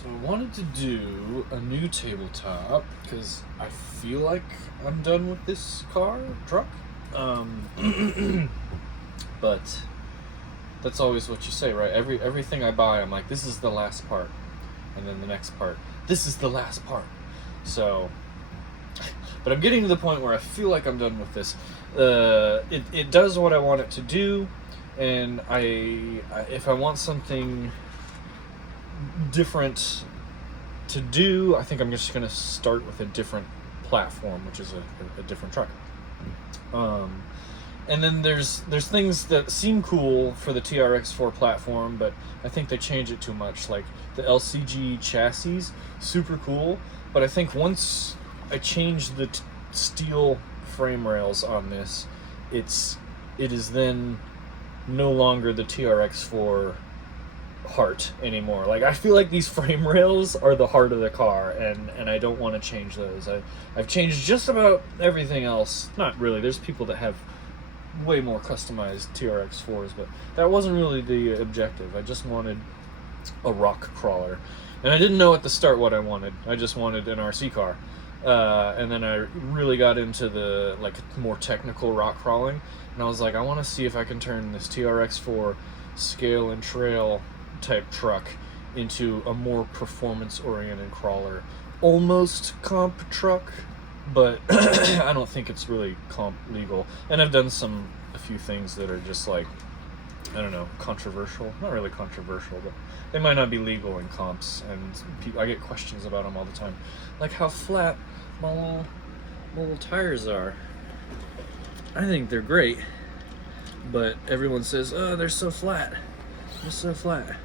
So I wanted to do a new tabletop because I feel like I'm done with this truck. But that's always what you say, right? Everything I buy, I'm like, this is the last part, and then the next part, this is the last part. So, but I'm getting to the point where I feel like I'm done with this. It does what I want it to do, and if I want something different to do, I think I'm just going to start with a different platform, which is a different truck. And then there's things that seem cool for the TRX4 platform, but I think they change it too much. Like the LCG chassis, super cool, but I think once I change the steel frame rails on this, it is then no longer the TRX4 heart anymore. Like, I feel like these frame rails are the heart of the car, and I don't want to change those. I've changed just about everything else. Not really. There's people that have way more customized TRX4s, but that wasn't really the objective. I just wanted a rock crawler, and I didn't know at the start what I wanted. I just wanted an RC car, and then I really got into the more technical rock crawling, and I was like, I want to see if I can turn this TRX4 scale and trail type truck into a more performance-oriented crawler, almost comp truck, but I don't think it's really comp legal. And I've done a few things that are just like, I don't know, controversial. Not really controversial, but they might not be legal in comps, and I get questions about them all the time, like how flat my little tires are. I think they're great, but everyone says, oh, they're so flat. They're so flat.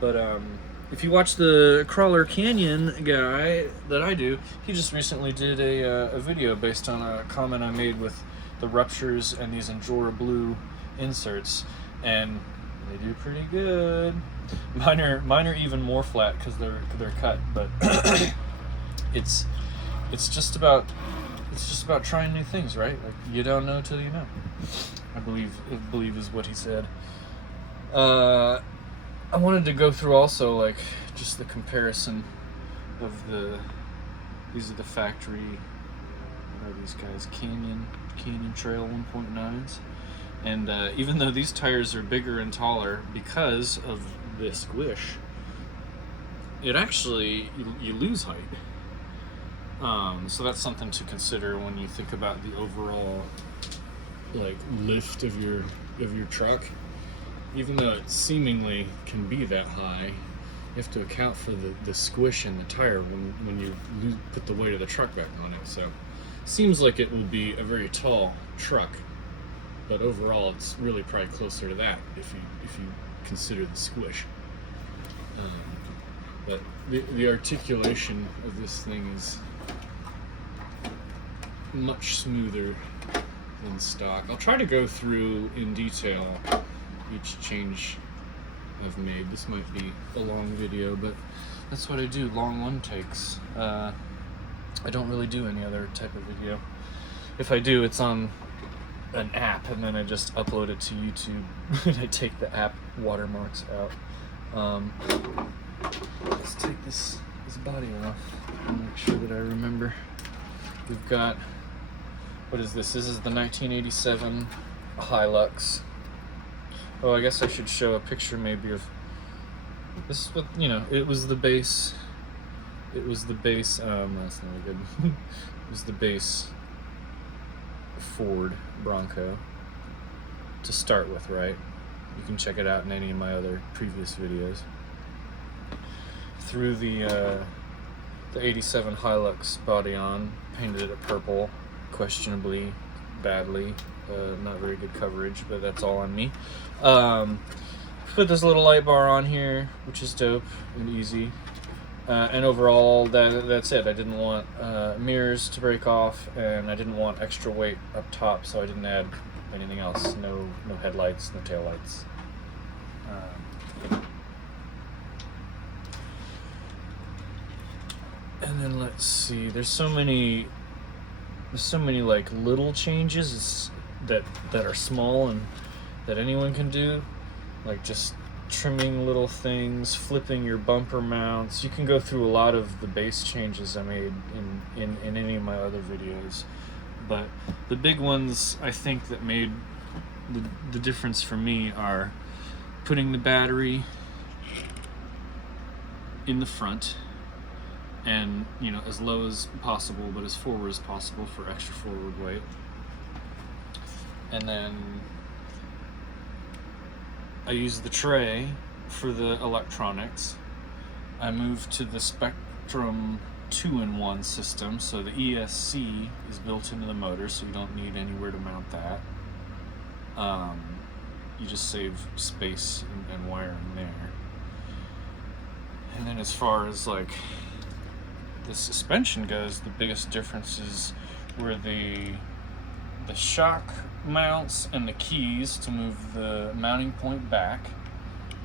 But if you watch the Crawler Canyon guy that I do, he just recently did a video based on a comment I made with the ruptures and these Injora blue inserts, and they do pretty good. Mine are even more flat because they're cut, but it's just about trying new things, right? Like, you don't know till you know. I believe is what he said. I wanted to go through also like just the comparison of these are the factory, what are these guys, Canyon Trail 1.9s, and even though these tires are bigger and taller because of the squish, it actually you lose height. So that's something to consider when you think about the overall like lift of your truck. Even though it seemingly can be that high, you have to account for the squish in the tire when you put the weight of the truck back on it. So seems like it will be a very tall truck, but overall it's really probably closer to that if you consider the squish. But the articulation of this thing is much smoother than stock. I'll try to go through in detail each change I've made. This might be a long video, but that's what I do, long one takes. I don't really do any other type of video. If I do, it's on an app, and then I just upload it to YouTube, and I take the app watermarks out. Let's take this body off and make sure that I remember. We've got, what is this? This is the 1987 Hilux. Oh, I guess I should show a picture maybe of this. Is what, it was the base. That's not good. It was the base Ford Bronco to start with, right? You can check it out in any of my other previous videos. Threw the 87 Hilux body on, painted it purple, questionably, badly. Not very good coverage, but that's all on me. Put this little light bar on here, which is dope and easy. And overall, that's it. I didn't want mirrors to break off, and I didn't want extra weight up top, so I didn't add anything else. No headlights, no taillights. And then let's see. There's so many like little changes that are small and that anyone can do, like just trimming little things, flipping your bumper mounts. You can go through a lot of the base changes I made in any of my other videos. But the big ones I think that made the difference for me are putting the battery in the front, and you know, as low as possible but as forward as possible for extra forward weight. And then I use the tray for the electronics. I moved to the Spectrum 2-in-1 system, so the ESC is built into the motor, so you don't need anywhere to mount that. You just save space and wiring there. And then as far as like the suspension goes, the biggest difference is where the shock mounts and the keys to move the mounting point back.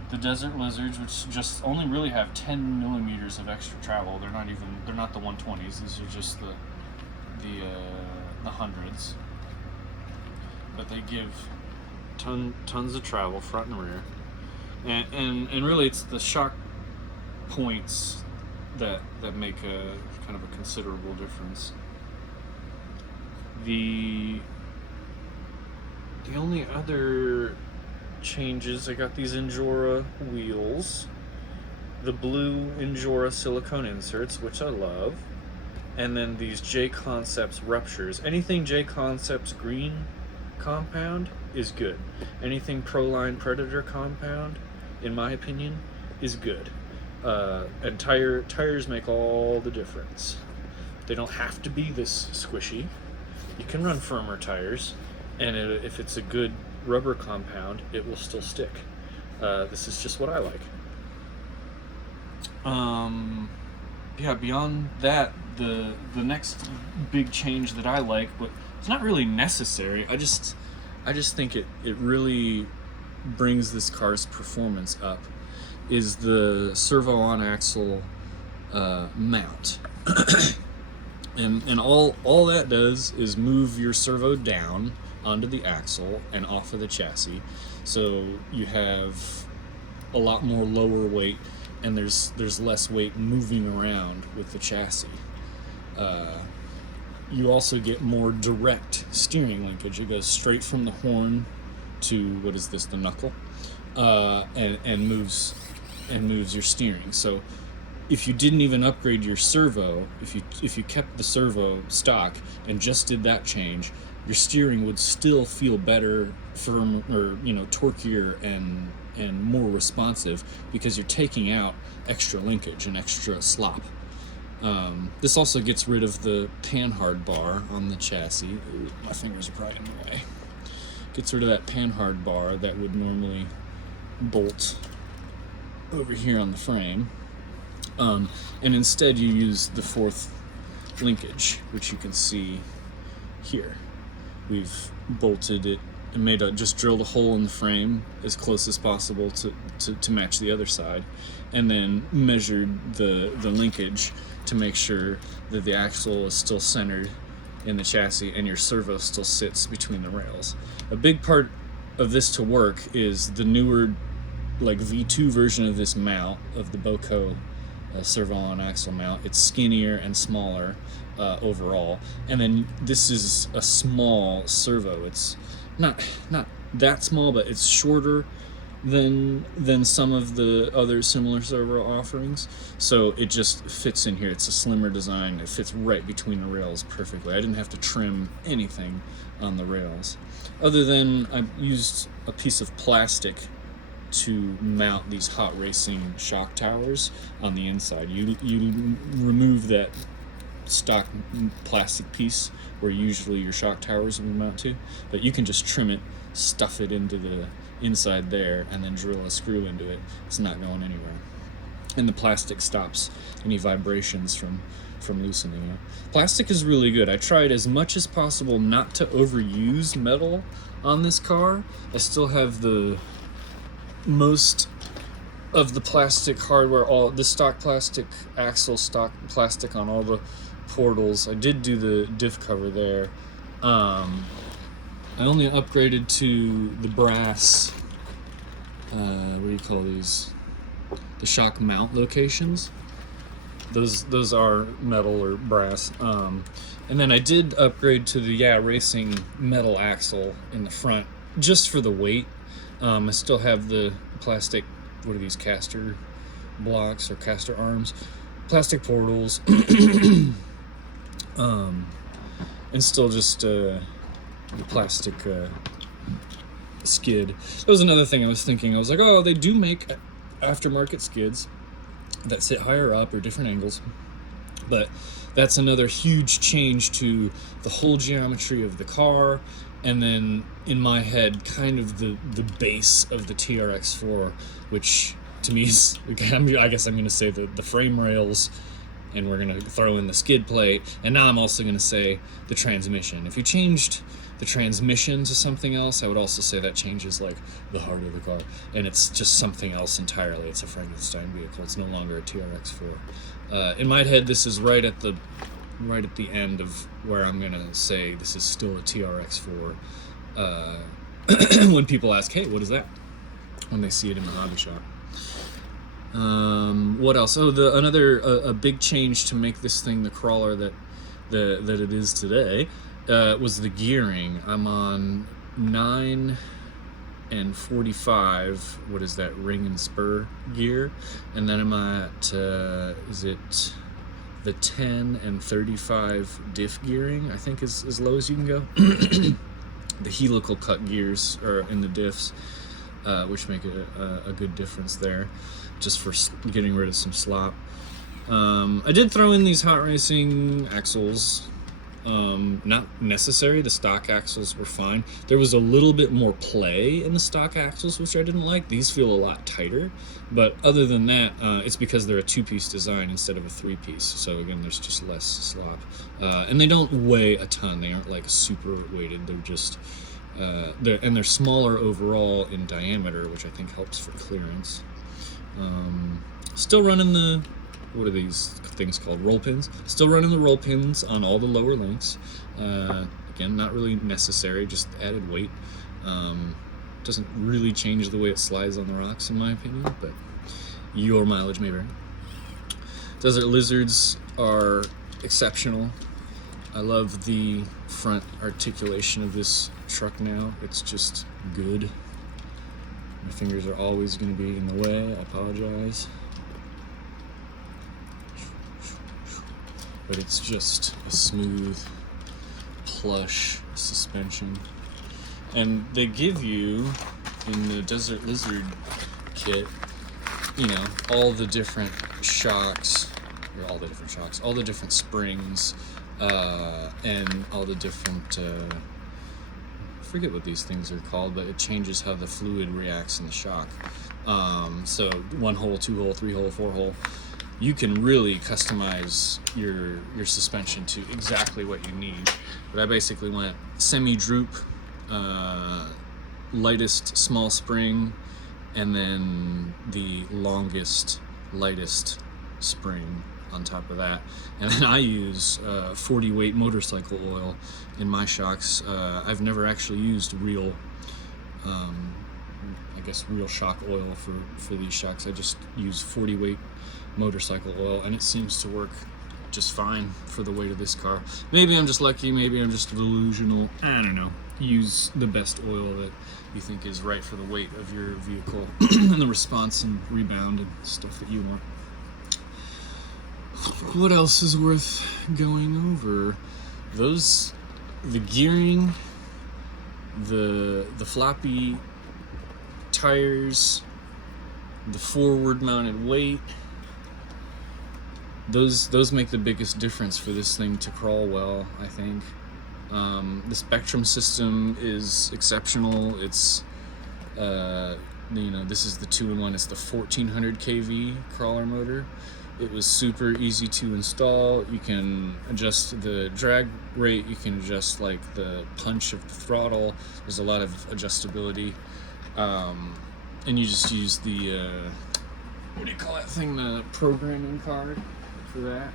The Desert Lizards, which just only really have 10 millimeters of extra travel, they're not the 120s. These are just the hundreds. But they give tons of travel front and rear, and really it's the shock points that make a kind of a considerable difference. The only other changes, I got these Injora wheels, the blue Injora silicone inserts, which I love, and then these J Concepts ruptures. Anything J Concepts green compound is good. Anything Proline Predator compound, in my opinion, is good. And tires make all the difference. They don't have to be this squishy. You can run firmer tires, and if it's a good rubber compound, it will still stick. This is just what I like. Yeah, beyond that, the next big change that I like, but it's not really necessary, I just think it really brings this car's performance up, is the servo on axle mount. and all that does is move your servo down onto the axle and off of the chassis, so you have a lot more lower weight, and there's less weight moving around with the chassis. You also get more direct steering linkage. It goes straight from the horn to, what is this, the knuckle, and moves your steering. So if you didn't even upgrade your servo, if you kept the servo stock and just did that change, your steering would still feel better, firm, or torquier and more responsive, because you're taking out extra linkage and extra slop. This also gets rid of the panhard bar on the chassis. Ooh, my fingers are probably in the way. Gets rid of that panhard bar that would normally bolt over here on the frame. And instead you use the fourth linkage, which you can see here. We've bolted it and just drilled a hole in the frame as close as possible to match the other side, and then measured the linkage to make sure that the axle is still centered in the chassis and your servo still sits between the rails. A big part of this to work is the newer, like V2 version of this mount, of the Boco servo on axle mount. It's skinnier and smaller overall, and then this is a small servo. It's not that small, but it's shorter than some of the other similar servo offerings, so it just fits in here. It's a slimmer design. It fits right between the rails perfectly. I didn't have to trim anything on the rails, other than I used a piece of plastic to mount these hot racing shock towers on the inside. You remove that stock plastic piece where usually your shock towers would mount to, but you can just trim it, stuff it into the inside there, and then drill a screw into it. It's not going anywhere, and the plastic stops any vibrations from loosening it. Plastic is really good. I tried as much as possible not to overuse metal on this car. I still have the most of the plastic hardware, all the stock plastic axle, stock plastic on all the portals. I did do the diff cover there. I only upgraded to the brass what do you call these? The shock mount locations. Those are metal or brass. And then I did upgrade to the racing metal axle in the front just for the weight. I still have the plastic, what are these, caster blocks or caster arms, plastic portals, and still just the plastic skid. That was another thing I was thinking. I was like, oh, they do make aftermarket skids that sit higher up or different angles, but that's another huge change to the whole geometry of the car, and then in my head kind of the base of the TRX4, which to me is, I guess I'm going to say the frame rails, and we're going to throw in the skid plate, and now I'm also going to say the transmission. If you changed the transmission to something else, I would also say that changes like the heart of the car, and it's just something else entirely. It's a Frankenstein vehicle. It's no longer a TRX4. In my head, this is right at the end of where I'm gonna say this is still a TRX4. When people ask, "Hey, what is that?" when they see it in the hobby shop. What else? Oh, a big change to make this thing the crawler that it is today. Was the gearing. I'm on 9 and 45. What is that, ring and spur gear? And then I'm at is it the 10 and 35 diff gearing? I think is as low as you can go. The helical cut gears are in the diffs, which make a good difference there, just for getting rid of some slop. I did throw in these hot racing axles. Not necessary. The stock axles were fine. There was a little bit more play in the stock axles, which I didn't like. These feel a lot tighter, but other than that, it's because they're a 2-piece design instead of a 3-piece. So again, there's just less slop, and they don't weigh a ton. They aren't like super weighted. They're just they're smaller overall in diameter, which I think helps for clearance. Still running the, what are these things called? Roll pins. Still running the roll pins on all the lower links. Again, not really necessary, just added weight. Doesn't really change the way it slides on the rocks, in my opinion, but your mileage may vary. Desert Lizards are exceptional. I love the front articulation of this truck now. It's just good. My fingers are always going to be in the way. I apologize. But it's just a smooth, plush suspension. And they give you, in the Desert Lizard kit, you know, all the different shocks, all the different springs, and all the different, I forget what these things are called, but it changes how the fluid reacts in the shock. So 1 hole, 2 hole, 3 hole, 4 hole. You can really customize your suspension to exactly what you need. But I basically went semi-droop, lightest small spring, and then the longest, lightest spring on top of that. And then I use 40 weight motorcycle oil in my shocks. I've never actually used real, real shock oil for these shocks. I just use 40 weight motorcycle oil, and it seems to work just fine for the weight of this car. Maybe I'm just lucky, maybe I'm just delusional, I don't know. Use the best oil that you think is right for the weight of your vehicle and the response and rebound and stuff that you want. What else is worth going over? The gearing, the floppy tires, the forward mounted weight, those make the biggest difference for this thing to crawl well, I think. The Spectrum system is exceptional. It's this is the 2-in-1. It's the 1400 kV crawler motor. It was super easy to install. You can adjust the drag rate. You can adjust like the punch of the throttle. There's a lot of adjustability, and you just use the what do you call that thing? The programming card for that.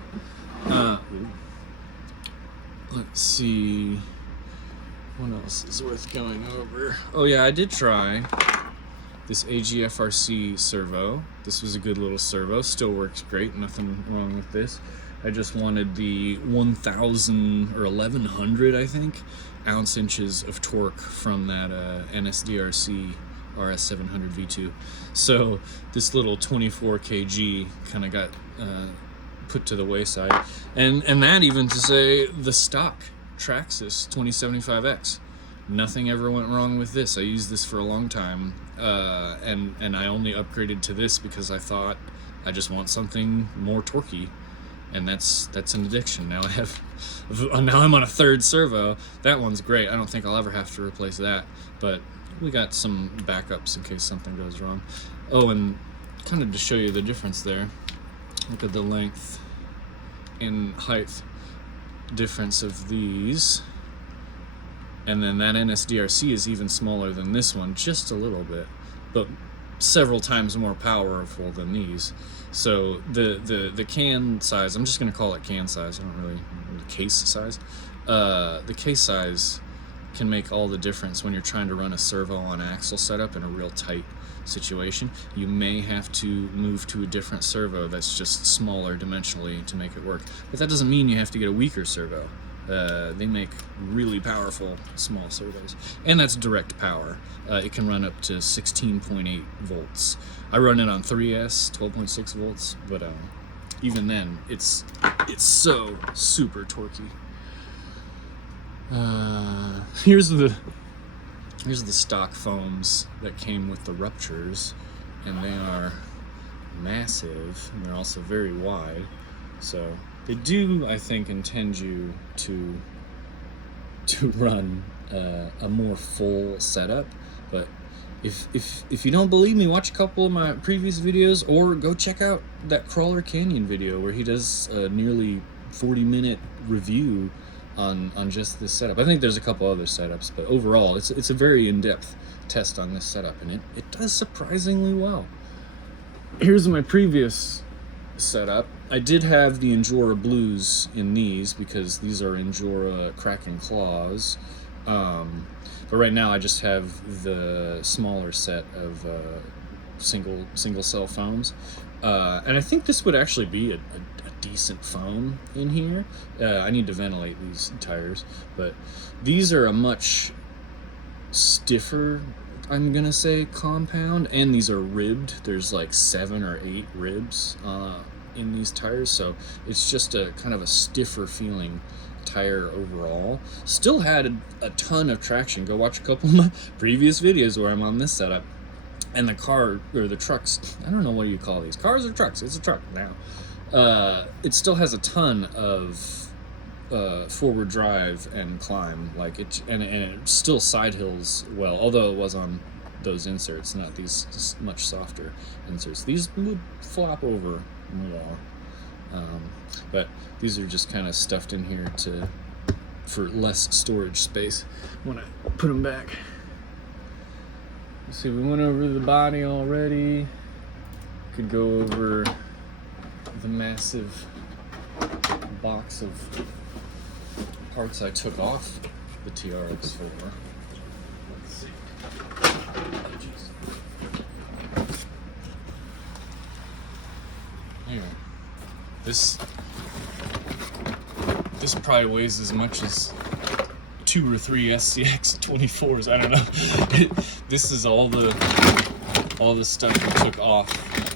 Let's see, what else is worth going over? Oh yeah, I did try this AGFRC servo. This was a good little servo, still works great, nothing wrong with this. I just wanted the 1,000 or 1,100, I think, ounce-inches of torque from that NSDRC RS700 V2. So this little 24 kg kind of got put to the wayside. And that even to say the stock Traxxas 2075X. Nothing ever went wrong with this. I used this for a long time, and I only upgraded to this because I thought I just want something more torquey, and that's an addiction. Now I'm on a third servo. That one's great. I don't think I'll ever have to replace that, but we got some backups in case something goes wrong. Oh, and kind of to show you the difference there, look at the length and height difference of these. And then that NSDRC is even smaller than this one, just a little bit, but several times more powerful than these. So the can size, I'm just going to call it can size, I don't really, the case size. The case size can make all the difference when you're trying to run a servo on axle setup in a real tight situation. You may have to move to a different servo that's just smaller dimensionally to make it work. But that doesn't mean you have to get a weaker servo. They make really powerful small servos, and that's direct power. It can run up to 16.8 volts. I run it on 3S, 12.6 volts, but even then, it's so super torquey. Here's the stock foams that came with the ruptures, and they are massive, and they're also very wide. So they do, I think, intend you to run a more full setup. But if you don't believe me, watch a couple of my previous videos, or go check out that Crawler Canyon video where he does a nearly 40-minute review on just this setup. I think there's a couple other setups, but overall, it's a very in-depth test on this setup, and it does surprisingly well. Here's my previous setup. I did have the Injora Blues in these because these are Injora Kraken Claws, but right now I just have the smaller set of single cell foams, and I think this would actually be a decent foam in here. I need to ventilate these tires, but these are a much stiffer, I'm gonna say, compound, and these are ribbed. There's like 7 or 8 ribs in these tires, so it's just a kind of a stiffer feeling tire overall. Still had a ton of traction. Go watch a couple of my previous videos where I'm on this setup. And the car, or the trucks, I don't know what you call these, cars or trucks, it's a truck now. It still has a ton of forward drive and climb, like and it still side hills well, although it was on those inserts, not these much softer inserts. These would flop over more, but these are just kind of stuffed in here for less storage space when I put them back. Let's see, we went over the body already. Could go over the massive box of parts I took off the TRX4. Let's see. Here. This probably weighs as much as 2 or 3 SCX 24s. I don't know. This is all the stuff we took off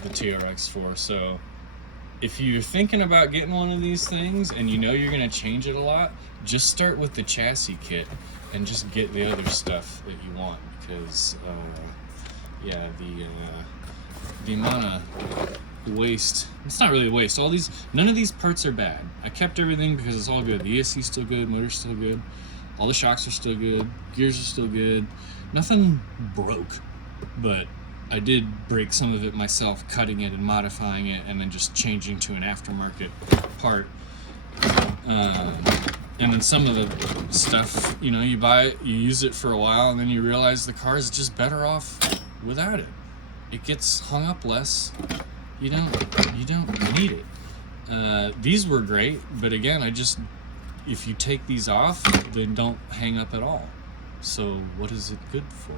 the TRX4. So if you're thinking about getting one of these things and you know you're going to change it a lot, just start with the chassis kit and just get the other stuff that you want, because yeah, the amount of waste, it's not really waste. None of these parts are bad. I kept everything because it's all good. The ESC's still good, motor's still good, all the shocks are still good, gears are still good. Nothing broke, but I did break some of it myself, cutting it and modifying it and then just changing to an aftermarket part. And then some of the stuff, you know, you buy it, you use it for a while, and then you realize the car is just better off without it. It gets hung up less. You don't need it. These were great, but again, if you take these off, they don't hang up at all. So what is it good for?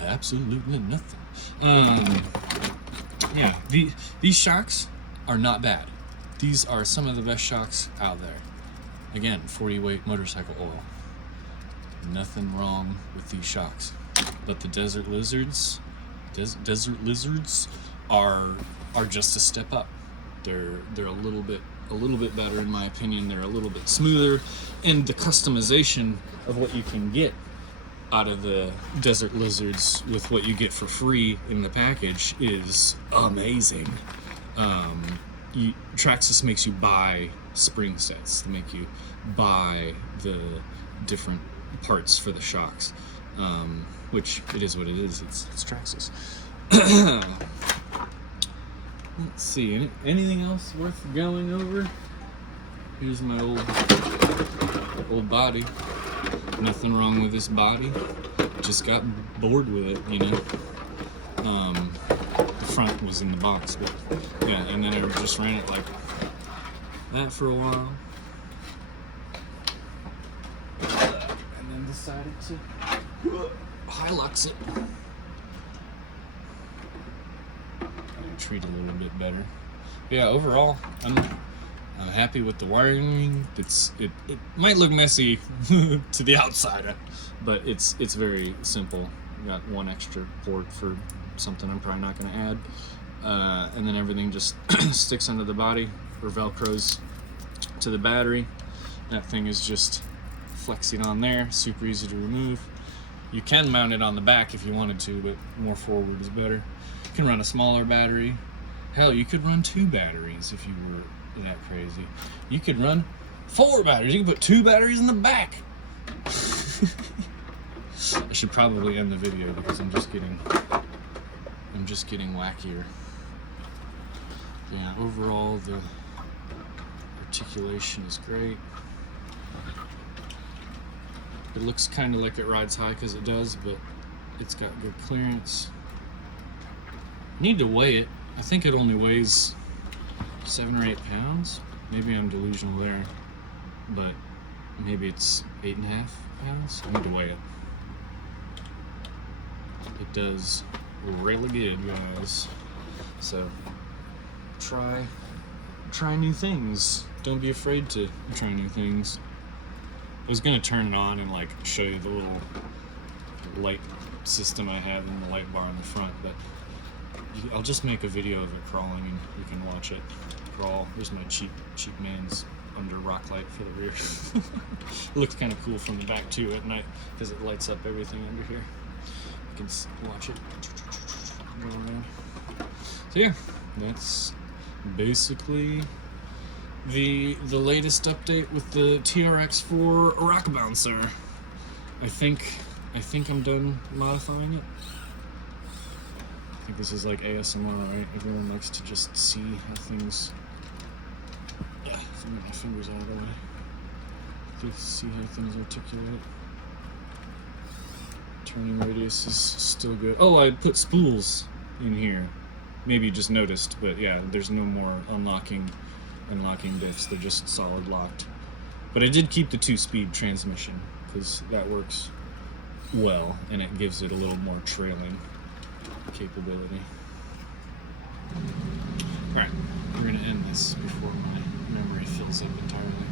Absolutely nothing. Yeah, these shocks are not bad. These are some of the best shocks out there. Again, 40 weight motorcycle oil. Nothing wrong with these shocks. But the Desert Lizards are just a step up. They're a little bit better in my opinion. They're a little bit smoother, and the customization of what you can get out of the Desert Lizards with what you get for free in the package is amazing. Traxxas makes you buy spring sets. They make you buy the different parts for the shocks, which it is what it is. It's Traxxas. Let's see, anything else worth going over? Here's my old body. Nothing wrong with this body. Just got bored with it, you know. The front was in the box, but yeah, and then I just ran it like that for a while. And then decided to Hilux it. Treat a little bit better. Yeah, overall, I'm happy with the wiring. It might look messy to the outsider, but it's very simple. Got one extra port for something I'm probably not going to add, and then everything just sticks under the body or velcros to the battery. That thing is just flexing on there, super easy to remove. You can mount it on the back if you wanted to, but more forward is better. You can run a smaller battery. Hell, you could run 2 batteries if you were that crazy. You could run 4 batteries. You can put 2 batteries in the back. I should probably end the video because I'm just getting wackier. Yeah, overall the articulation is great. It looks kind of like it rides high because it does, but it's got good clearance. Need to weigh it. I think it only weighs 7 or 8 pounds. Maybe I'm delusional there, but maybe it's 8.5 pounds. I need to weigh it. It does really good, guys. So try new things. Don't be afraid to try new things. I was gonna turn it on and like show you the little light system I have in the light bar in the front, but I'll just make a video of it crawling and you can watch it crawl. There's my cheap man's under rock light for the rear. It looks kind of cool from the back too at night because it lights up everything under here. You can watch it go around. So yeah, that's basically the latest update with the TRX4 Rockbouncer. I think I'm done modifying it. I think this is like ASMR, right? Everyone likes to just see how things. Yeah, if I get my fingers out of the way, to see how things articulate. Turning radius is still good. Oh, I put spools in here. Maybe you just noticed, but yeah, there's no more unlocking diffs. They're just solid locked. But I did keep the 2-speed transmission because that works well, and it gives it a little more trailing capability. Alright, we're going to end this before my memory fills up entirely.